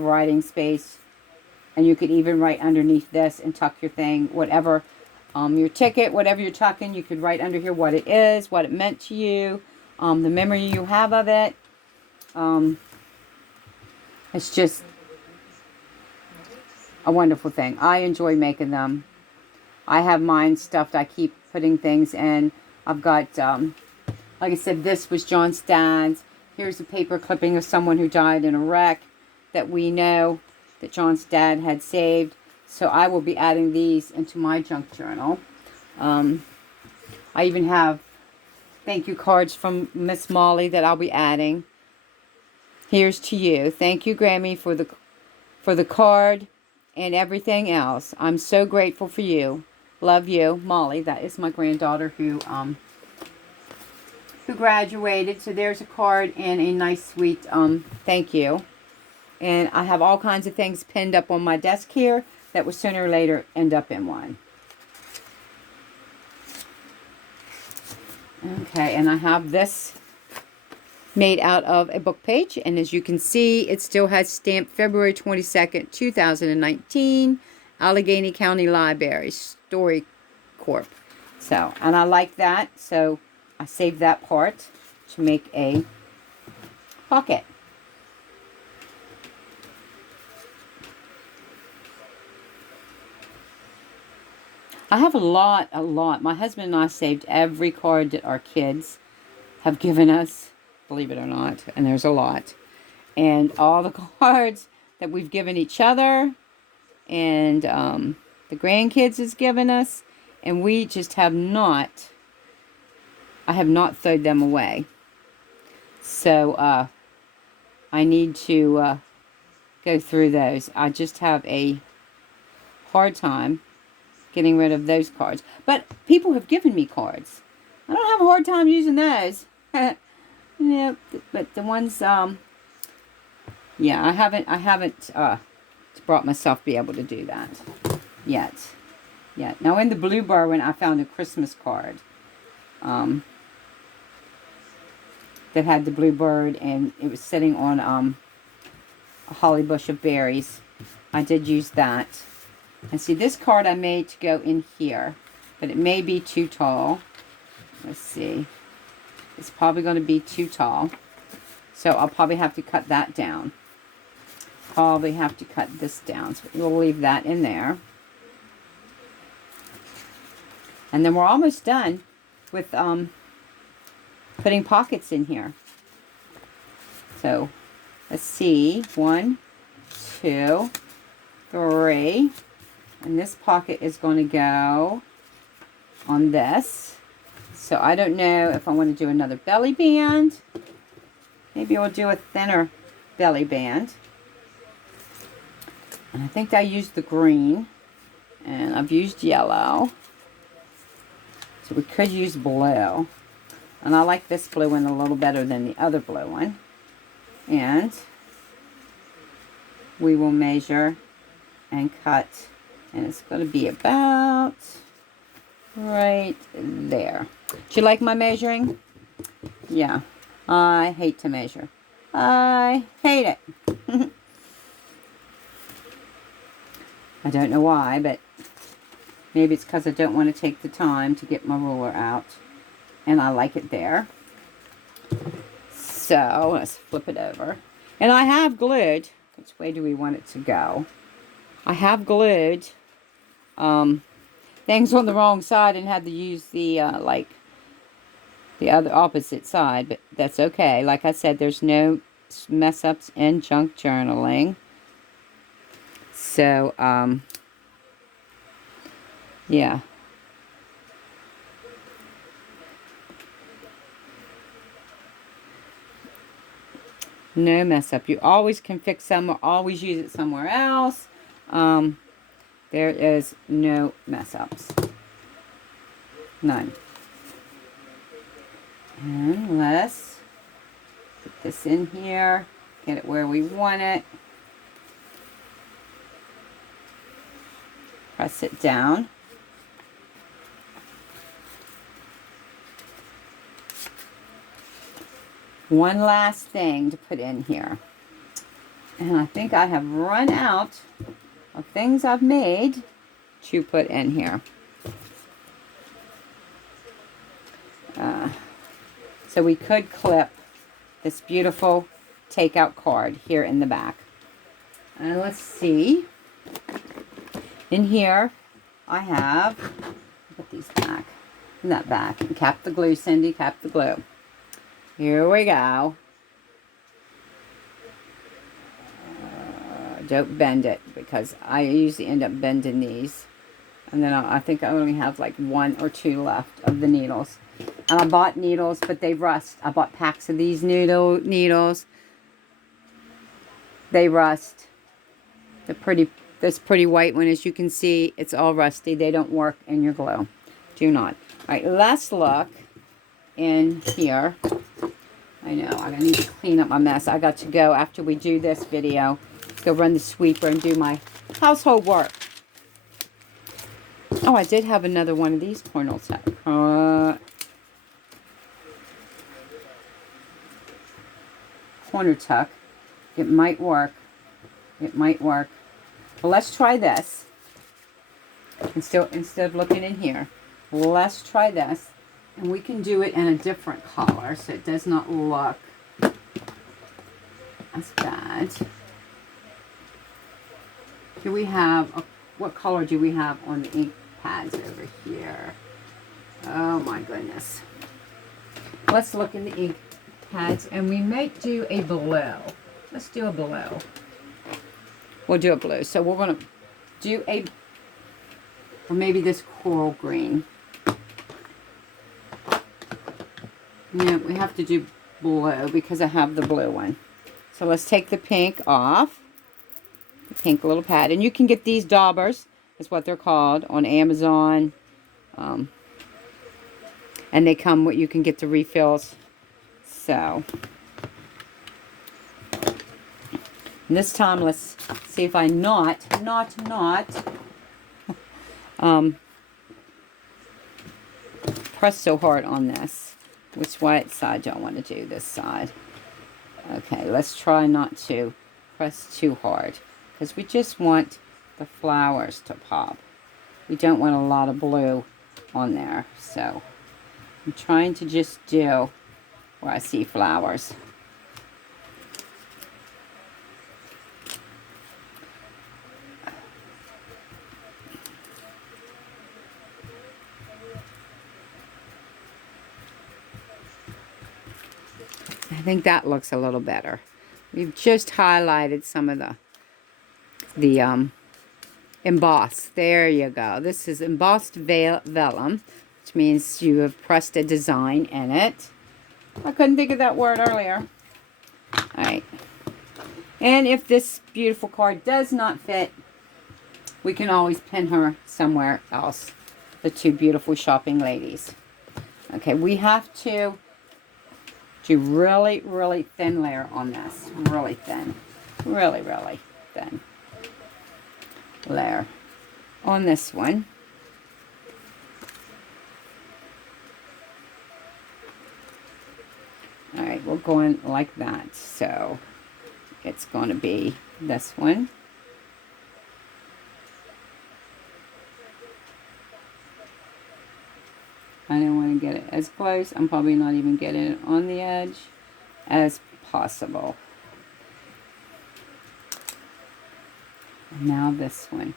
writing space. And you could even write underneath this and tuck your thing, whatever, your ticket, whatever you're tucking, you could write under here what it is, what it meant to you, the memory you have of it. It's just a wonderful thing. I enjoy making them. I have mine stuffed. I keep putting things in. I've got, like I said, this was John's dad's. Here's a paper clipping of someone who died in a wreck that we know that John's dad had saved. So I will be adding these into my junk journal. I even have thank you cards from Miss Molly that I'll be adding. Here's to you. Thank you, Grammy, for the card and everything else. I'm so grateful for you. Love you, Molly. That is my granddaughter who graduated. So there's a card and a nice sweet thank you. And I have all kinds of things pinned up on my desk here that will sooner or later end up in one. Okay, and I have this made out of a book page. And as you can see, it still has stamped February 22nd, 2019, Allegheny County Library, Story Corp. So, and I like that. So I saved that part to make a pocket. I have a lot. My husband and I saved every card that our kids have given us, believe it or not, and there's a lot. And all the cards that we've given each other, and the grandkids has given us, and we just have not, I have not thrown them away. So, I need to go through those. I just have a hard time getting rid of those cards. But people have given me cards. I don't have a hard time using those. Yeah, but the ones, yeah, I haven't brought myself be able to do that yet. Now in the Bluebird one, I found a Christmas card that had the Bluebird, and it was sitting on a holly bush of berries. I did use that. And see, this card I made to go in here, but it may be too tall. Let's see. It's probably going to be too tall. So I'll probably have to cut that down. Probably have to cut this down. So we'll leave that in there. And then we're almost done with putting pockets in here. So let's see. 1, 2, 3. And this pocket is going to go on this. So I don't know if I want to do another belly band. Maybe I'll do a thinner belly band. And I think I used the green. And I've used yellow. So we could use blue. And I like this blue one a little better than the other blue one. And we will measure and cut. And it's going to be about right there. Do you like my measuring? Yeah. I hate to measure. I hate it. I don't know why, but maybe it's because I don't want to take the time to get my ruler out. And I like it there. So, let's flip it over. And I have glued. Which way do we want it to go? I have glued things on the wrong side and had to use the, like, the other opposite side. But that's okay. Like I said, there's no mess-ups in junk journaling. So, yeah. No mess up. You always can fix some or always use it somewhere else. There is no mess ups. None. And let's put this in here. Get it where we want it. Press it down. One last thing to put in here. And I think I have run out of things I've made to put in here. So we could clip this beautiful takeout card here in the back. And let's see. In here, I have, put these back, in that back. And cap the glue, Cindy, cap the glue. Here we go. Don't bend it, because I usually end up bending these. And then I think I only have like 1 or 2 left of the needles. And I bought needles, but they rust. I bought packs of these needles. They rust. This pretty white one, as you can see, it's all rusty. They don't work in your glue. Do not. All right, let's look in here. I know, I need to clean up my mess. I got to go after we do this video. Let's go run the sweeper and do my household work. Oh, I did have another one of these corner tuck. It might work. It might work. Well, let's try this. Instead of looking in here, let's try this. And we can do it in a different color so it does not look as bad. Here we have, what color do we have on the ink pads over here? Oh my goodness. Let's look in the ink pads, and we might do a blue. Let's do a blue. We'll do a blue. So we're going to do or maybe this coral green. Yeah, we have to do blue because I have the blue one. So let's take the pink off. The pink little pad. And you can get these daubers, is what they're called, on Amazon. And they come with, you can get the refills. So, and this time let's see if I not press so hard on this. Which side do I want to do? This side. Okay, let's try not to press too hard, because we just want the flowers to pop. We don't want a lot of blue on there. So I'm trying to just do where I see flowers. I think that looks a little better. We've just highlighted some of the emboss. There you go. This is embossed vellum, which means you have pressed a design in it. I couldn't think of that word earlier. All right. And if this beautiful card does not fit, we can always pin her somewhere else. The two beautiful shopping ladies. Okay, we have to do really, really thin layer on this. Really thin. Really, really thin layer on this one. All right, we're going like that. So it's going to be this one. I don't want to get it as close. I'm probably not even getting it on the edge as possible. And now this one,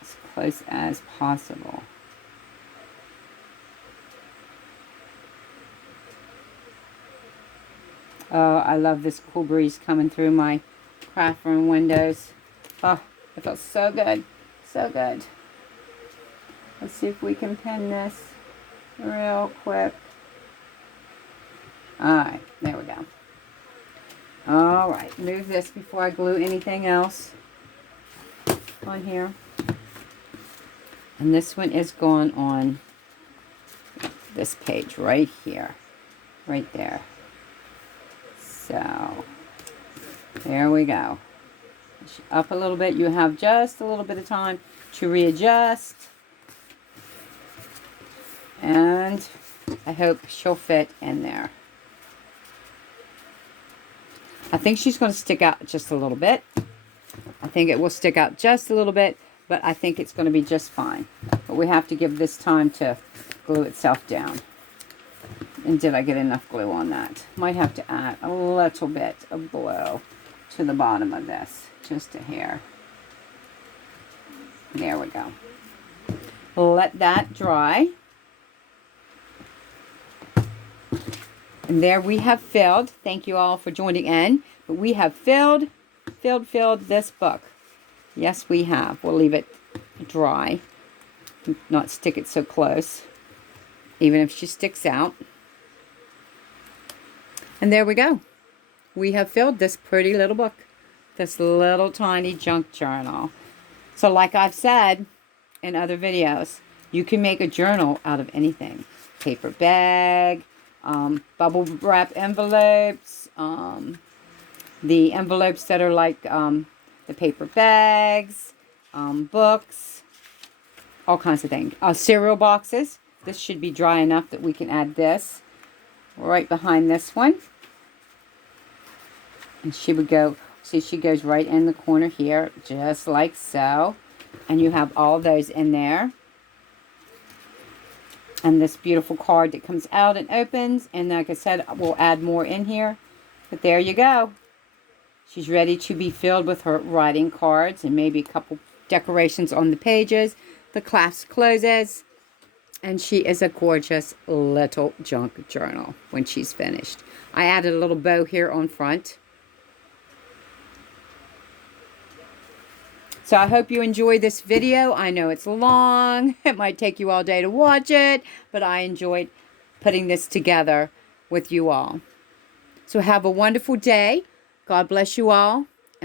as close as possible. Oh, I love this cool breeze coming through my craft room windows. Oh, it feels so good. So good. Let's see if we can pin this real quick. Alright, there we go. Alright, move this before I glue anything else on here. And this one is going on this page right here. Right there. So, there we go. Up a little bit. You have just a little bit of time to readjust. And I hope she'll fit in there. I think she's going to stick out just a little bit. I think it will stick out just a little bit, but I think it's going to be just fine. But we have to give this time to glue itself down. And did I get enough glue on that? Might have to add a little bit of glue to the bottom of this. Just a hair. There we go. Let that dry. And there we have filled. Thank you all for joining in. But we have filled this book. Yes, we have. We'll leave it dry. Not stick it so close. Even if she sticks out. And there we go. We have filled this pretty little book. This little tiny junk journal. So like I've said in other videos, you can make a journal out of anything. Paper bag, bubble wrap envelopes, the envelopes that are like the paper bags, books, all kinds of things. Cereal boxes. This should be dry enough that we can add this right behind this one. And she would go, see, she goes right in the corner here, just like so. And you have all those in there. And this beautiful card that comes out and opens. And like I said, we'll add more in here. But there you go. She's ready to be filled with her writing cards and maybe a couple decorations on the pages. The clasp closes. And she is a gorgeous little junk journal when she's finished. I added a little bow here on front. So I hope you enjoyed this video. I know it's long. It might take you all day to watch it. But I enjoyed putting this together with you all. So have a wonderful day. God bless you all.